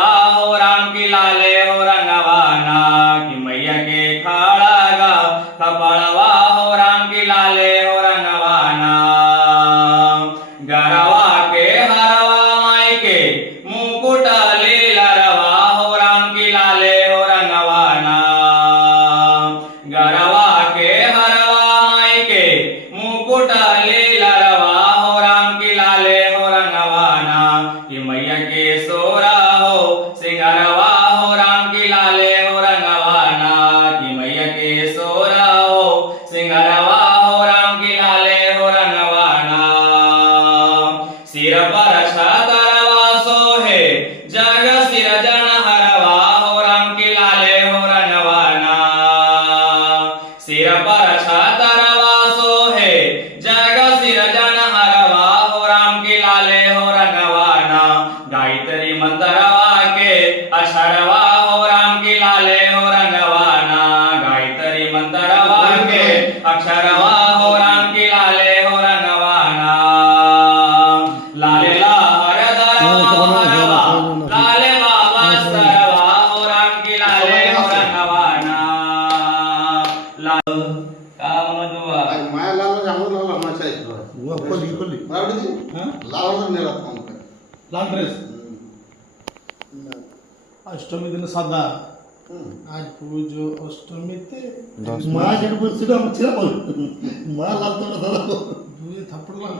गरवा हो राम की लाले हो रंगवाना कि मैया के खड़ा गाँव खपड़वा हो राम की लाले हो रंगवाना गरवा के हरवा माई के मुकुट लीलरवा हो राम की लाले हो रंगवाना गरवा के हरवा माई के मुकुट लीलरवा हो राम की लाले हो रंगवाना कि मैया के सोरा हो सिंगरवा हो राम की लाले हो रंगवाना कि मैया के सोरा हो सिंगरवा हो राम की लाले हो रंगवाना सिर पर छतरवा सोहे जग सिरजन हरवा हो राम की लाले हो रंगवाना सिर पर छतरवा सोहे जग सिरजन हरवा हो राम की लाले हो रंगवाना गायत्री मंत्रवा के अक्षरवा हो राम की लाले हो रंगवाना गायत्री मंत्रवा के अक्षरवा हो राम की लाले हो रंगवाना लाले हरवा लाले बाबा सरवा हो राम की लाले हो रंगवाना काम मधुआ माया लाल जामो लाल हमारा है वो खोली बराबर जी हाँ लाल तो नहीं रखता हूँ लाल ड्रेस अष्टमी दिन सादा आज पूजो अष्टमी ते माँ जब बोल सीधा मच्छला बोल माँ लाल तो ना ये थप्पड़ लाल